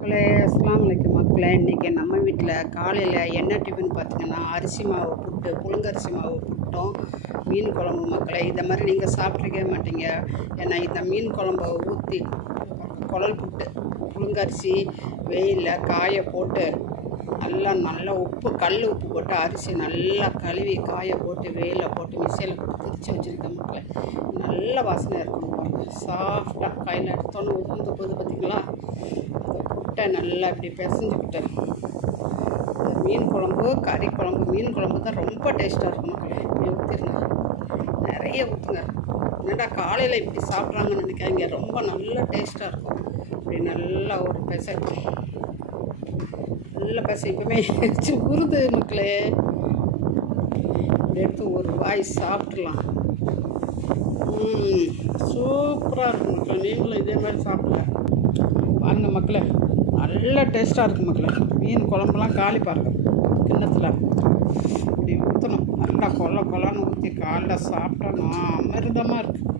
மக்களே அஸ்லாம் வலைக்கம் மக்களே. இன்றைக்கி நம்ம வீட்டில் காலையில் என்ன டிஃபன் பார்த்தீங்கன்னா அரிசி மாவு புட்டு புழுங்கரிசி மாவு புட்டும் மீன் குழம்பு மக்களே. இதை மாதிரி நீங்கள் சாப்பிட்ருக்கவே மாட்டீங்க. ஏன்னா இந்த மீன் குழம்ப ஊற்றி குழல் புட்டு புழுங்கரிசி வெயிலில் காய போட்டு நல்லா நல்லா உப்பு கல் உப்பு போட்டு அரிசி நல்லா கழுவி காய போட்டு வெயிலில் போட்டு மிசையில் போட்டு திரிச்சு வச்சுருக்கேன் மக்களை. நல்ல வாசனை இருக்கும் பாருங்கள் சாஃப்டாக கையில் எடுத்தோன்னு உதிர்ந்து போகுது பார்த்தீங்களா அந்த நல்லா இப்படி பிசைஞ்சுக்கிட்டேன் இந்த மீன் குழம்பு கறி குழம்பு மீன் குழம்பு தான் ரொம்ப டேஸ்ட்டாக இருக்கும் மக்களே இப்படி ஊற்றிருங்க நிறைய ஊற்றுங்க என்னடா காலையில் இப்படி சாப்பிட்றாங்கன்னு நினைக்காதீங்க. ரொம்ப நல்ல டேஸ்ட்டாக இருக்கும். இப்படி நல்லா ஒரு பெசை. நல்ல பெசை. இப்போமே உருது மக்களே. இப்படி எடுத்து ஒரு வாய் சாப்பிட்லாம். சூப்பராக இருக்கும் மக்களே. நீங்களும் இதே மாதிரி சாப்பிடுங்க. வாங்க மக்களை. நல்ல டேஸ்ட்டாக இருக்கும் மக்களே. மீன் குழம்புலாம் காலி பாருங்கள் கிண்ணத்தில். இப்படி ஊற்றணும் நல்லா கொல்ல கொலான்னு ஊற்றி காலைல சாப்பிட்டோன்னா அமிர்தமாக இருக்குது